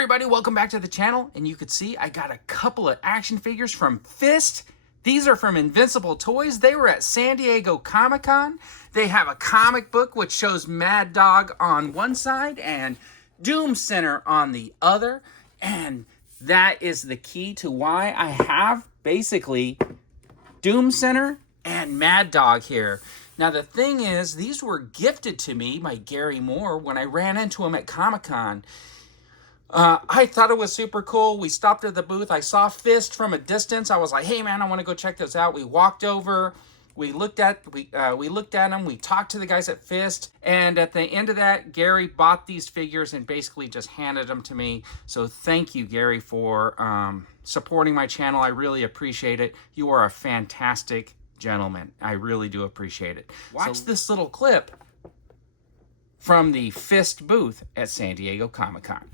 everybody, welcome back to the channel. And you can see I got a couple of action figures from Fist. These are from Invincible Toys. They were at San Diego Comic-Con. They have a comic book which shows Mad Dog on one side and Doom Center on the other. And that is the key to why I have basically Doom Center and Mad Dog here. Now the thing is, these were gifted to me by Gary Moore when I ran into him at Comic-Con. I thought it was super cool. We stopped at the booth. I saw Fist from a distance. I was like, hey man, I want to go check those out. We walked over. We looked at them. We talked to the guys at Fist. And at the end of that, Gary bought these figures and basically just handed them to me. So thank you, Gary, for supporting my channel. I really appreciate it. You are a fantastic gentleman. I really do appreciate it. Watch this little clip from the Fist booth at San Diego Comic-Con.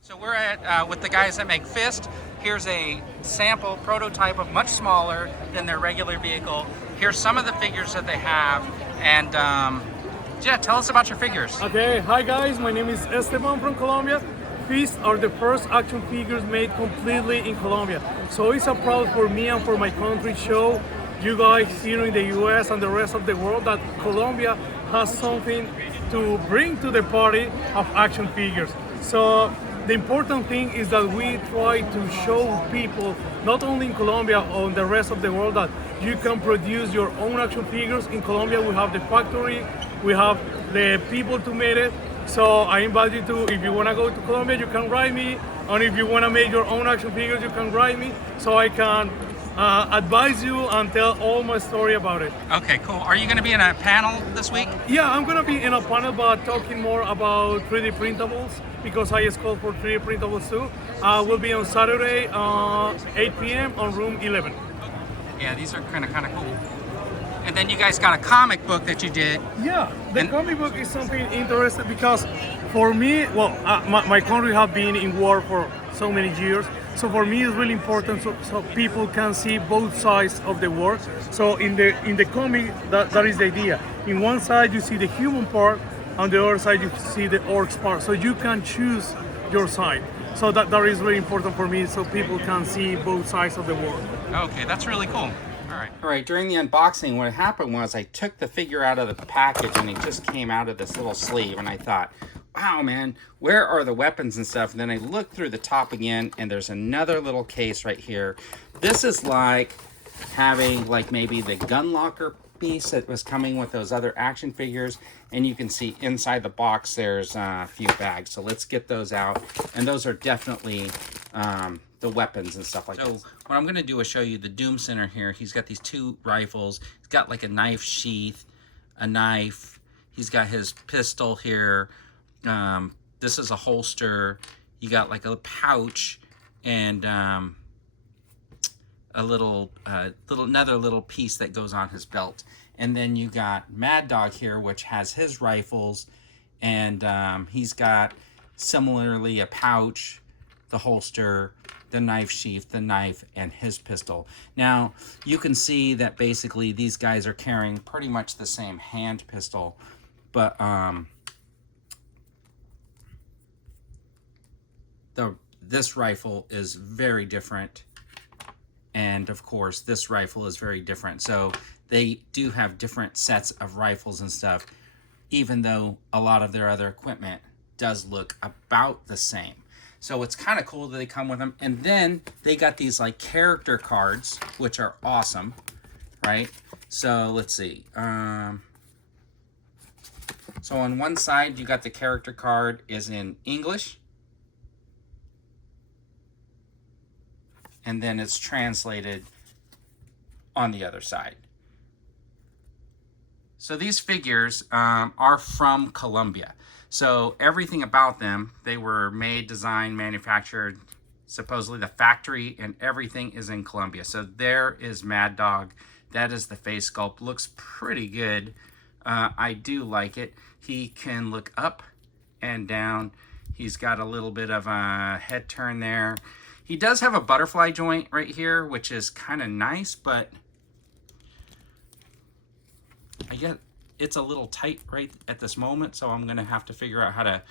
So we're at with the guys that make Fist. Here's a sample prototype of much smaller than their regular vehicle. Here's some of the figures that they have, and yeah, tell us about your figures. Okay, hi guys, my name is Esteban from Colombia. Fist are the first action figures made completely in Colombia. So it's a proud for me and for my country show you guys here in the US and the rest of the world that Colombia has something to bring to the party of action figures. So the important thing is that we try to show people, not only in Colombia or in the rest of the world, that you can produce your own action figures. In Colombia, we have the factory, we have the people to make it. So I invite you to, if you want to go to Colombia, you can write me. And if you want to make your own action figures, you can write me so I can advise you and tell all my story about it. Okay, cool. Are you going to be in a panel this week? Yeah, I'm going to be in a panel but talking more about 3D printables, because I scope for 3D printables too. We'll be on Saturday, 8 p.m. on room 11. Yeah, these are kind of cool. And then you guys got a comic book that you did. Yeah, the comic book is something interesting because for me, well, my country have been in war for so many years. So for me, it's really important so people can see both sides of the war. So in the comic, that is the idea. In one side, you see the human part. On the other side, you see the orcs part. So you can choose your side. So that is really important for me, so people can see both sides of the war. Okay, that's really cool. All right, during the unboxing, what happened was I took the figure out of the package and it just came out of this little sleeve, and I thought, wow, man, where are the weapons and stuff? And then I looked through the top again, and there's another little case right here. This is like having like maybe the gun locker piece that was coming with those other action figures, and you can see inside the box there's a few bags. So let's get those out, and those are definitely the weapons and stuff like that. So what I'm going to do is show you the Doom Center here. He's got these two rifles. He's got like a knife sheath, a knife. He's got his pistol here. This is a holster. You got like a pouch and another little piece that goes on his belt. And then you got Mad Dog here, which has his rifles, and he's got similarly a pouch, the holster, the knife sheath, the knife, and his pistol. Now, you can see that basically these guys are carrying pretty much the same hand pistol, but this rifle is very different, and of course this rifle is very different. So they do have different sets of rifles and stuff, even though a lot of their other equipment does look about the same. So it's kind of cool that they come with them. And then they got these like character cards, which are awesome, right? So let's see. So on one side, you got the character card is in English, and then it's translated on the other side. So these figures are from Colombia. So everything about them, they were made, designed, manufactured, supposedly the factory and everything is in Colombia. So there is Mad Dog. That is the face sculpt. Looks pretty good. I do like it. He can look up and down. He's got a little bit of a head turn there. He does have a butterfly joint right here, which is kind of nice, but I get it's a little tight right at this moment, so I'm gonna have to figure out how to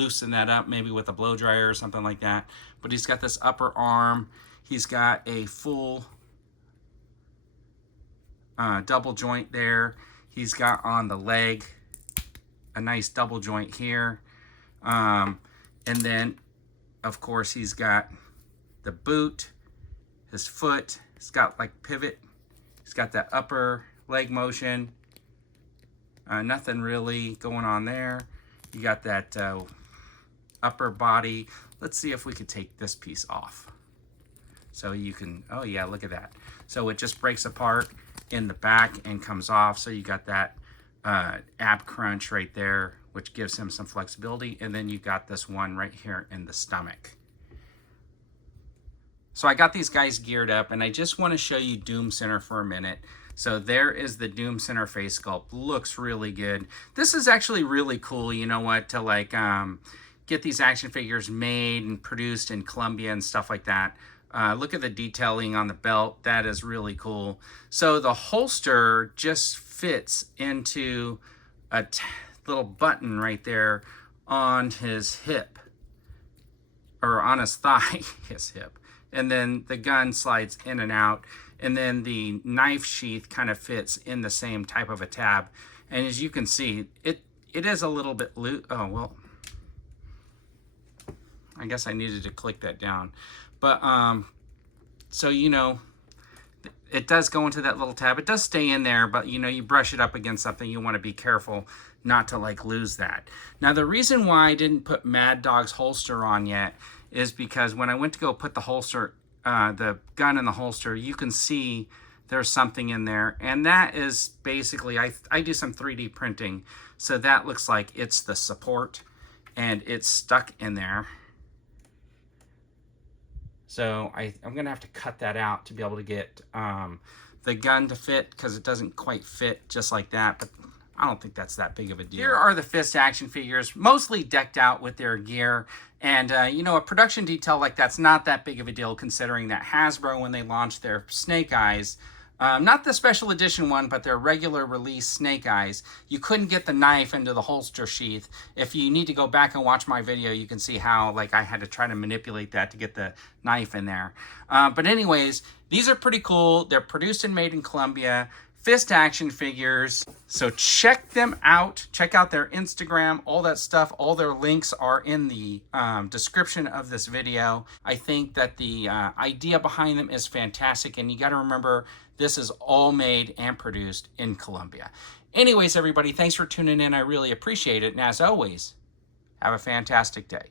loosen that up maybe with a blow dryer or something like that. But he's got this upper arm. He's got a full double joint there. He's got on the leg a nice double joint here. And then, of course, he's got the boot, his foot. It's got like pivot. He's got that upper leg motion. Nothing really going on there. You got that upper body. Let's see if we could take this piece off. So you can, oh yeah, look at that. So it just breaks apart in the back and comes off. So you got that ab crunch right there, which gives him some flexibility. And then you got this one right here in the stomach. So I got these guys geared up, and I just want to show you Doom Center for a minute. So there is the Doom Center face sculpt. Looks really good. This is actually really cool, you know what, to like get these action figures made and produced in Colombia and stuff like that. Look at the detailing on the belt. That is really cool. So the holster just fits into a little button right there on his hip, or on his thigh, his hip. And then the gun slides in and out. And then the knife sheath kind of fits in the same type of a tab. And as you can see, it is a little bit loose. Oh, well, I guess I needed to click that down. But, so, you know, it does go into that little tab. It does stay in there, but, you know, you brush it up against something. You want to be careful not to, like, lose that. Now, the reason why I didn't put Mad Dog's holster on yet is because when I went to go put the holster, the gun in the holster, you can see there's something in there. And that is basically, I do some 3D printing. So that looks like it's the support, and it's stuck in there. So I'm going to have to cut that out to be able to get the gun to fit, because it doesn't quite fit just like that. But I don't think that's that big of a deal. Here are the Fist action figures, mostly decked out with their gear. And, you know, a production detail like that's not that big of a deal, considering that Hasbro, when they launched their Snake Eyes, not the special edition one, but their regular release Snake Eyes, you couldn't get the knife into the holster sheath. If you need to go back and watch my video, you can see how, like, I had to try to manipulate that to get the knife in there. But anyways, these are pretty cool. They're produced and made in Colombia. Fist action figures. So check them out. Check out their Instagram, all that stuff. All their links are in the description of this video. I think that the idea behind them is fantastic. And you got to remember, this is all made and produced in Colombia. Anyways, everybody, thanks for tuning in. I really appreciate it. And as always, have a fantastic day.